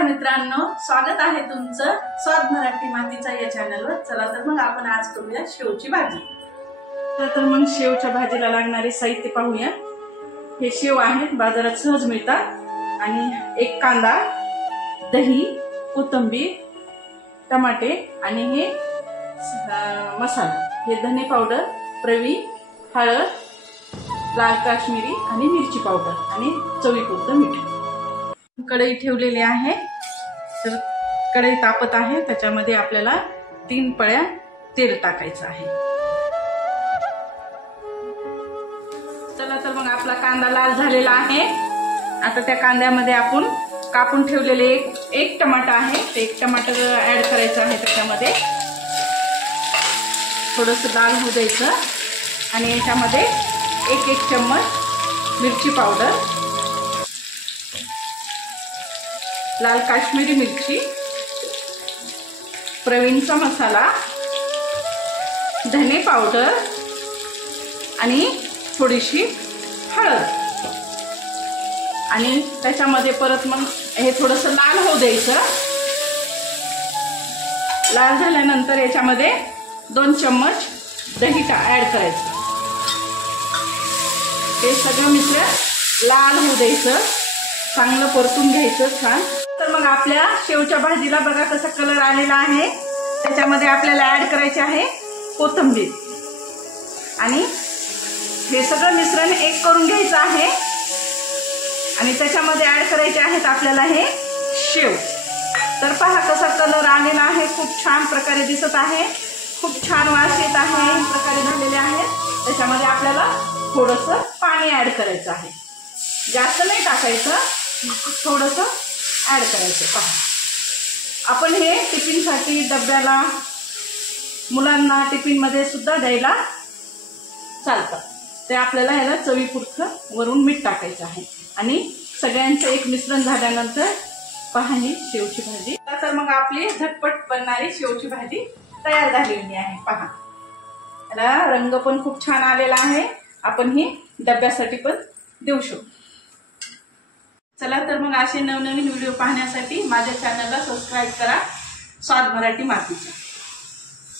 नमस्कार मित्रांनो, स्वागत आहे तुमचं स्वाद मराठी मातीच्या या चॅनलवर। चला तर मग आपण आज करूया शेवची भाजी। तर मग शेवच्या भाजीला लागणारे साहित्य पाहूया। हे शेव आहेत, बाजारात सहज मिळतात। आणि एक कांदा, दही, कोथिंबीर, टमाटे आणि हे मसाला, हे धने पावडर, प्रवीण, हळद, लाल काश्मीरी आणि मिरची पावडर आणि चवीपुरतं मीठ। कढई ठेवलेली आहे, तर कढई तापत आहे, त्याच्यामध्ये आपल्याला 3 पळ्या तेल टाकायचं आहे। चला तर मग आपला कांदा लाल झालेला आहे। आता त्या कांद्यामध्ये आपण कापून ठेवलेले एक टमाटर आहे, ते एक टमाटर ऍड करायचं आहे। त्याच्यामध्ये थोडंसं लाल होऊ द्यायचं आणि याच्यामध्ये एक चम्मच मिरची पावडर, लाल काश्मीरी मिरची, प्रवीणचा मसाला, धने पावडर आणि थोडीशी हळद आणि त्याच्यामध्ये परत मग हे थोडंसं लाल होऊ द्यायचं। लाल झाल्यानंतर याच्यामध्ये 2 चम्मच दही ऍड करायचं। हे सगळं मिश्रण लाल होऊ द्यायचं, चांगलं परतून घ्यायचं छान। तर मग आपल्या शेवच्या भाजीला बघा कसा कलर आलेला आहे। त्याच्यामध्ये आपल्याला ऍड करायचे आहे कोथिंबीर आणि हे सगळं मिश्रण एक करून घ्यायचं आहे आणि त्याच्यामध्ये ऍड करायचे आहेत आपल्याला हे शेव। तर पहा कसा कलर आलेला आहे, खूप छान प्रकारे दिसत आहे, खूप छान वास येत आहे, प्रकारे झालेले आहेत। त्याच्यामध्ये आपल्याला थोडंसं पाणी ऍड करायचं आहे, जास्त नाही टाकायचं, थोडंसं ऍड करायचं। पहा आपण हे टिफिनसाठी, डब्याला, मुलांना टिफिनमध्ये सुद्धा द्यायला चालतं। ते आपल्याला ह्याला चवीपुरतं वरून मीठ टाकायचं आहे आणि सगळ्यांचं एक मिश्रण झाल्यानंतर पहा ही शेवची भाजी। तर मग आपली झटपट बनणारी शेवची भाजी तयार झालेली आहे। पहा याला रंग पण खूप छान आलेला आहे, आपण ही डब्यासाठी पण देऊ शकतो। चला तर मग असे नवनवीन व्हिडिओ पाहण्यासाठी माझ्या चॅनलला सबस्क्राईब करा, स्वाद मराठी मातीचा।